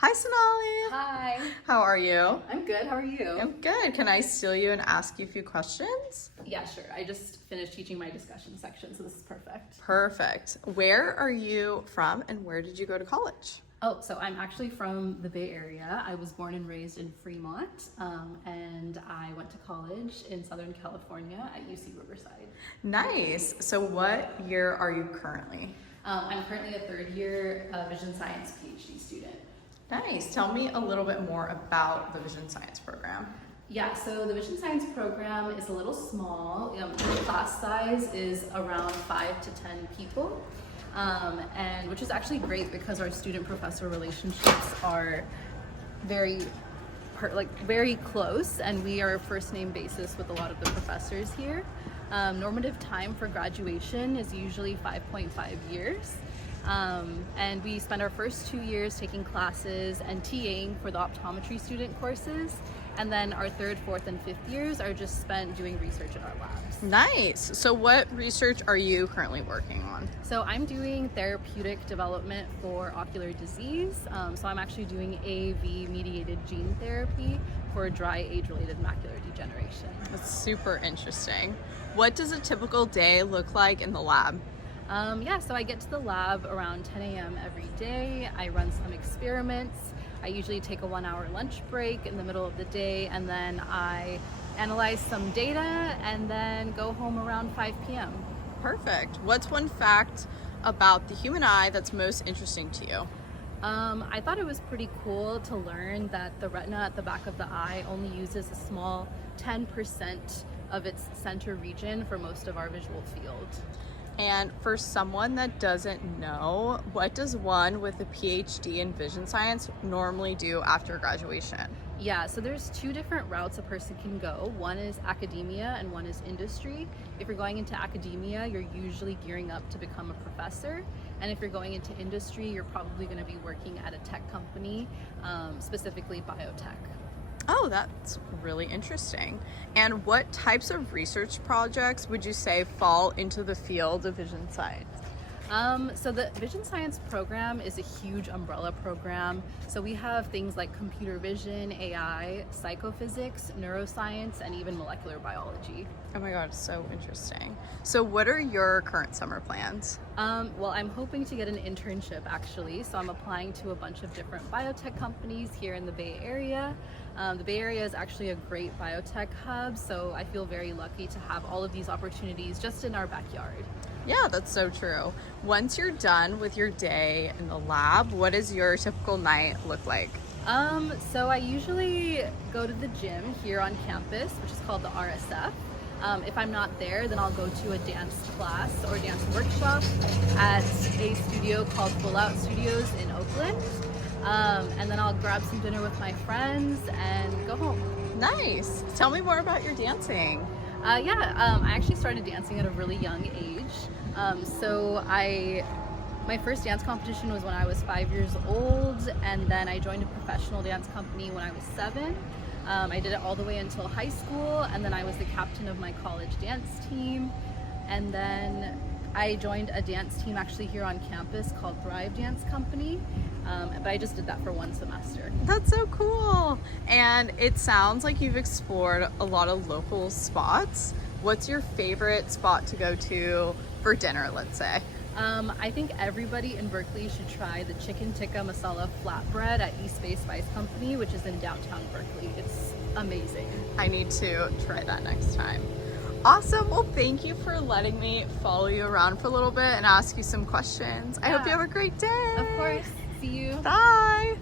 Hi, Sonali. Hi. How are you? I'm good. How are you? I'm good. Can I steal you and ask you a few questions? Yeah, sure. I just finished teaching my discussion section, so this is perfect. Perfect. Where are you from and where did you go to college? Oh, so I'm actually from the Bay Area. I was born and raised in Fremont, and I went to college in Southern California at UC Riverside. Nice. So what year are you currently? I'm currently a third year vision science PhD student. Nice. Tell me a little bit more about the Vision Science program. Yeah, so the Vision Science program is a little small. The class size is around 5 to 10 people, and which is actually great because our student-professor relationships are very close, and we are first name basis with a lot of the professors here. Normative time for graduation is usually 5.5 years. And we spend our first 2 years taking classes and TAing for the optometry student courses. And then our third, fourth, and fifth years are just spent doing research in our labs. Nice. So what research are you currently working on? So I'm doing therapeutic development for ocular disease. So I'm actually doing AAV-mediated gene therapy for dry age-related macular degeneration. That's super interesting. What does a typical day look like in the lab? So I get to the lab around 10 a.m. every day. I run some experiments. I usually take a 1-hour lunch break in the middle of the day, and then I analyze some data and then go home around 5 p.m. Perfect. What's one fact about the human eye that's most interesting to you? I thought it was pretty cool to learn that the retina at the back of the eye only uses a small 10% of its center region for most of our visual field. And for someone that doesn't know, what does one with a PhD in vision science normally do after graduation? Yeah, so there's two different routes a person can go. One is academia and one is industry. If you're going into academia, you're usually gearing up to become a professor. And if you're going into industry, you're probably going to be working at a tech company, specifically biotech. Oh, that's really interesting. And what types of research projects would you say fall into the field of vision science? So the Vision Science program is a huge umbrella program. So we have things like computer vision, AI, psychophysics, neuroscience, and even molecular biology. Oh my God, so interesting. So what are your current summer plans? Well, I'm hoping to get an internship actually. So I'm applying to a bunch of different biotech companies here in the Bay Area. The Bay Area is actually a great biotech hub, so I feel very lucky to have all of these opportunities just in our backyard. Yeah, that's so true. Once you're done with your day in the lab, what does your typical night look like? So I usually go to the gym here on campus, which is called the RSF. If I'm not there, then I'll go to a dance class or dance workshop at a studio called Full Out Studios in Oakland. And then I'll grab some dinner with my friends and go home. Nice. Tell me more about your dancing. I actually started dancing at a really young age. My first dance competition was when I was 5 years old, and then I joined a professional dance company when I was 7. I did it all the way until high school, and then I was the captain of my college dance team, and then I joined a dance team actually here on campus called Thrive Dance Company, but I just did that for 1 semester. That's so cool. And it sounds like you've explored a lot of local spots. What's your favorite spot to go to for dinner, let's say? I think everybody in Berkeley should try the chicken tikka masala flatbread at East Bay Spice Company, which is in downtown Berkeley. It's amazing. I need to try that next time. Awesome. Well, thank you for letting me follow you around for a little bit and ask you some questions. I hope you have a great day. Of course. See you. Bye.